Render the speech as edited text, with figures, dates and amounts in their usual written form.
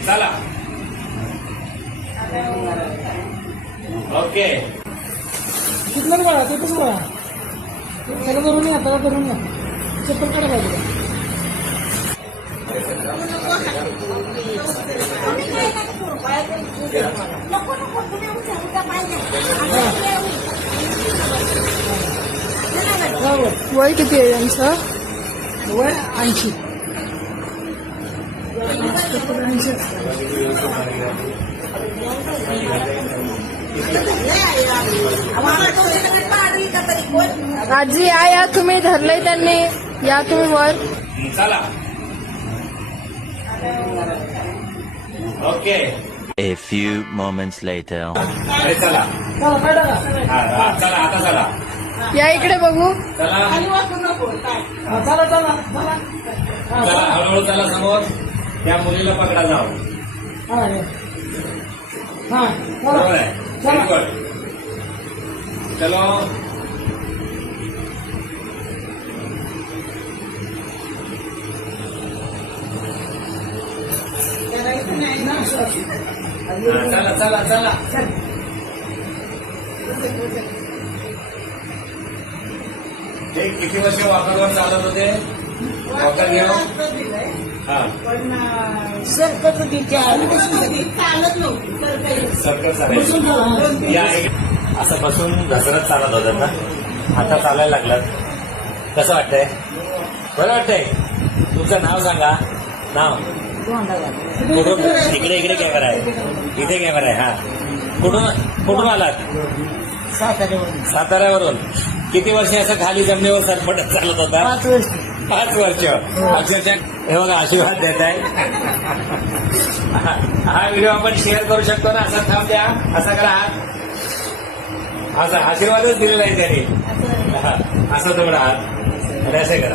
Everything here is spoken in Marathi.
चला ओके. तिथलं बघा तिथंच बघा. त्याला करून या, त्याला करून या. चप्पल काढा पाहिजे. वय किती आहे यांचं? वय 80. आजी या तुम्ही धरलंय त्यांनी, या तुम्ही वर. चला okay. A few moments later. अरे चला चला आता चला. या इकडे बघू. चला चला चला चला हळूहळू चला समोर. त्या मुलीला पकडा जाऊ. बरोबर आहे. Very good. चलो चला चला चला. ते किती वर्ष वॉकरवर चालत होते? वॉकर घेऊन सरकत होती चालत सर्कस या असं बसून घसरत चालत होतं ना. आता चालायला लागलात. कसं वाटतंय? बरं वाटतंय? तुमचं नाव सांगा. नाव कुठून? इकडे इकडे कॅमेरा आहे. इथे कॅमेरा आहे. हा कुठून आलात? साताऱ्यावरून. किती वर्ष असं खाली जमिनीवर सरपटत चालत होता? 5 वर्ष. अक्षरशः हे बघा आशीर्वाद देत आहे. हा व्हिडिओ आपण शेअर करू शकतो ना. असा थांब द्या. असा करा हात. असा आशीर्वादच दिलेला आहे त्यांनी. असं तेवढा हात आणि असे करा.